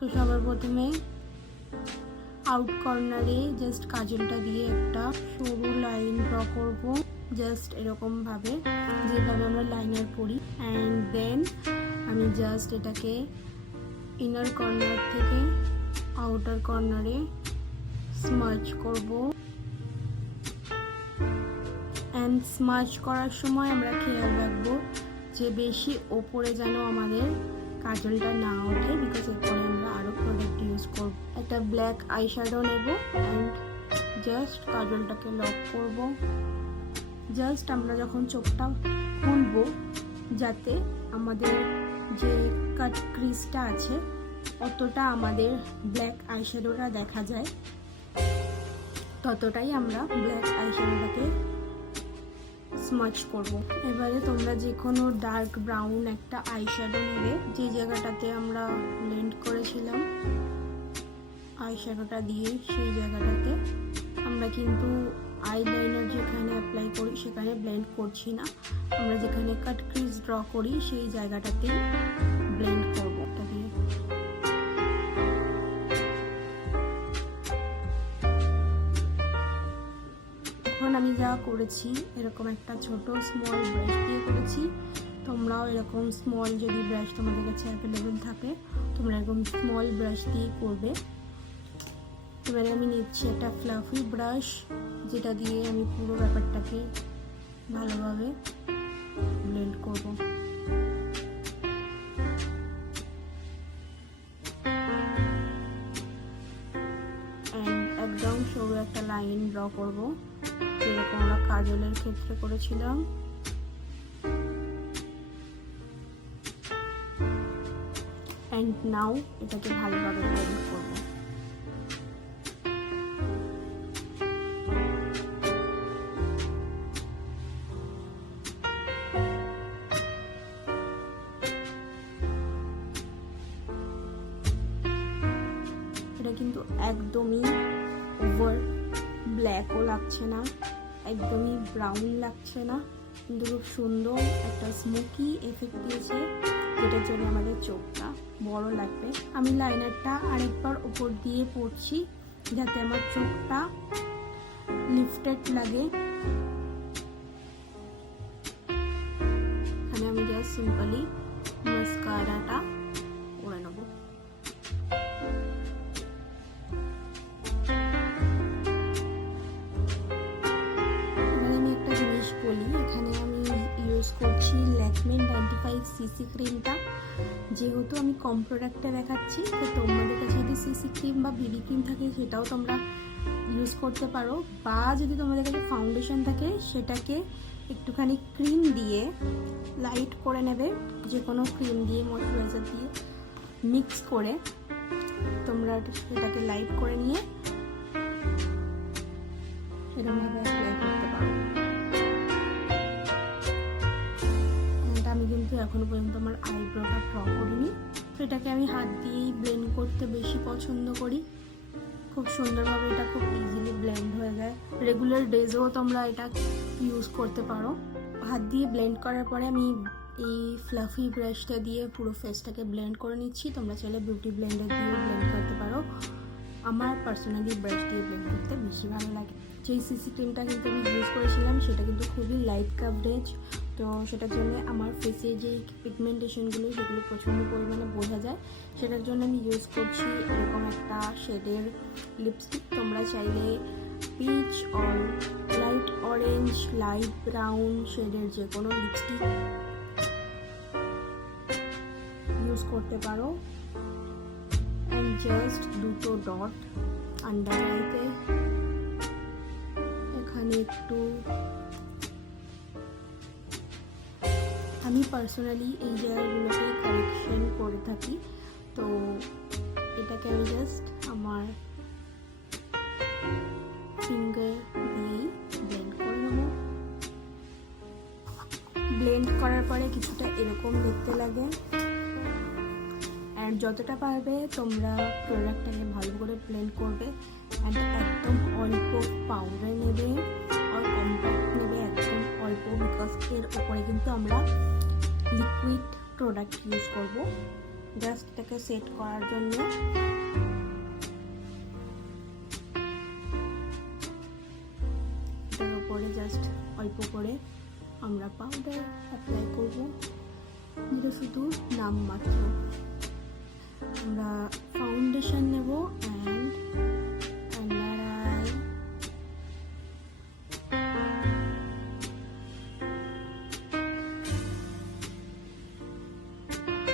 তো সবার প্রথমে আউট কর্নারে জাস্ট কাজলটা দিয়ে একটা সরু লাইন ড্র করব, জাস্ট এরকম ভাবে যেভাবে আমরা লাইনার পরি। অ্যান্ড দেন আমি জাস্ট এটাকে ইনার কর্নার থেকে আউটার কর্নারে স্মাচ করব। অ্যান্ড স্মাচ করার সময় আমরা খেয়াল রাখবো যে বেশি ওপরে যেন আমাদের কাজলটা না ওঠে, বিকজ এরপরে আমরা আরও প্রোডাক্ট ইউজ করব। একটা ব্ল্যাক আইশ্যাডো নেব অ্যান্ড জাস্ট কাজলটাকে লক করব। জাস্ট আমরা যখন চোখটা খুলবো যাতে আমাদের যে কাট ক্রিজটা আছে অতটা আমাদের ব্ল্যাক আইশ্যাডোটা দেখা যায়, ততটাই আমরা ব্ল্যাক আইশ্যাডোটাকে স্মাচ করব। এবারে তোমরা যে কোনো ডার্ক ব্রাউন একটা আইশ্যাডো নেবে, যে জায়গাটাতে আমরা ব্লেন্ড করেছিলাম আইশ্যাডোটা দিয়ে সেই জায়গাটাতে। আমরা কিন্তু আইলাইনার যেখানে অ্যাপ্লাই করি সেখানে ব্লেন্ড করছি না, আমরা যেখানে কাট ক্রিজ ড্র করি সেই জায়গাটাতে ব্লেন্ড করব এটা দিয়ে। এখন আমি যা করেছি এরকম একটা ছোট স্মল ব্রাশ দিয়ে করেছি। তোমরাও এরকম স্মল যদি ব্রাশ তোমাদের কাছে অ্যাভেলেবেল থাকে তোমরা এরকম স্মল ব্রাশ দিয়ে করবে। এবারে আমি নিচ্ছি একটা ফ্লাফি ব্রাশ, যেটা দিয়ে আমি পুরো ব্যাপারটাকে ভালোভাবে ব্লেন্ড করব। একদম সরু একটা লাইন ড্র করব, যেরকম আমরা কাজলের ক্ষেত্রে করেছিলাম। অ্যান্ড নাও এটাকে ভালোভাবে ব্লেন্ড করব। এটা কিন্তু একদমই ওভার ব্ল্যাকও লাগছে না, একদমই ব্রাউন লাগছে না, কিন্তু খুব সুন্দর একটা স্মোকি এফেক্ট দিয়েছে, যেটার জন্য আমাদের চোখটা বড় লাগবে। আমি লাইনারটা আরেকবার উপর দিয়ে পড়ছি যাতে আমার চোখটা লিফটেড লাগে। এখানে আমি জাস্ট সিম্পলি মাস্কারাটা করে নেব। এখানে আমি ইউজ করছি ল্যাকমে 95cc ক্রিমটা। যেহেতু আমি কম প্রোডাক্টটা দেখাচ্ছি, তো তোমাদের কাছে যদি সিসি ক্রিম বা বিবি ক্রিম থাকে সেটাও তোমরা ইউজ করতে পারো, বা যদি তোমাদের কাছে ফাউন্ডেশন থাকে সেটাকে একটুখানি ক্রিম দিয়ে লাইট করে নেবে, যে কোনো ক্রিম দিয়ে ময়শ্চারাইজার দিয়ে মিক্স করে তোমরা সেটাকে লাইট করে নিয়ে এরকমভাবে অ্যাপ্লাই করতে পারো। আমি কিন্তু এখনো পর্যন্ত আমার আইব্রোটা ড্র করিনি, তো এটাকে আমি হাত দিয়েই ব্লেন্ড করতে বেশি পছন্দ করি। খুব সুন্দরভাবে এটা খুব ইজিলি ব্লেন্ড হয়ে যায়। রেগুলার ডেজেও তোমরা এটা ইউজ করতে পারো। হাত দিয়ে ব্লেন্ড করার পরে আমি এই ফ্লাফি ব্রাশটা দিয়ে পুরো ফেসটাকে ব্লেন্ড করে নিচ্ছি। তোমরা চাইলে বিউটি ব্লেন্ডার দিয়েও ব্লেন্ড করতে পারো। আমার পার্সোনালি ব্রাশ দিয়ে ব্লেন্ড করতে বেশি ভালো লাগে। যেই সিসি ক্রিমটা কিন্তু আমি ইউজ করেছিলাম সেটা কিন্তু খুবই লাইট কাভারেজ, তো সেটার জন্য আমার ফেসে যে পিগমেন্টেশনগুলো সেগুলো প্রচণ্ড পরিমাণে বোঝা যায়। সেটার জন্য আমি ইউজ করছি এরকম একটা শেডের লিপস্টিক। তোমরা চাইলে peach or light orange, light brown শেডের যে কোনো লিপস্টিক ইউজ করতে পারো। অ্যান্ড জাস্ট দুটো ডট আন্ডার আইতে এখানে একটু, আমি পার্সোনালি এই জায়গাগুলোকে কারেকশন করে থাকি, তো এটাকে আমি জাস্ট আমার ফিঙ্গার দিয়েই ব্লেন্ড করে নেব। ব্লেন্ড করার পরে কিছুটা এরকম দেখতে লাগে। অ্যান্ড যতটা পারবে তোমরা প্রোডাক্টটাকে ভালো করে ব্লেন্ড করবে। অ্যান্ড একদম অল্প পাউডার নেবে আর কম্প্যাক্ট নেবে, একদম অল্প, বিকজ এর উপরে কিন্তু আমরা লিকুইড প্রোডাক্ট ইউজ করব। জাস্ট এটাকে সেট করার জন্য। এটার উপরে জাস্ট অল্প করে আমরা পাউডার অ্যাপ্লাই করব, যেটা শুধু নামমাত্র। আমরা ফাউন্ডেশন নেব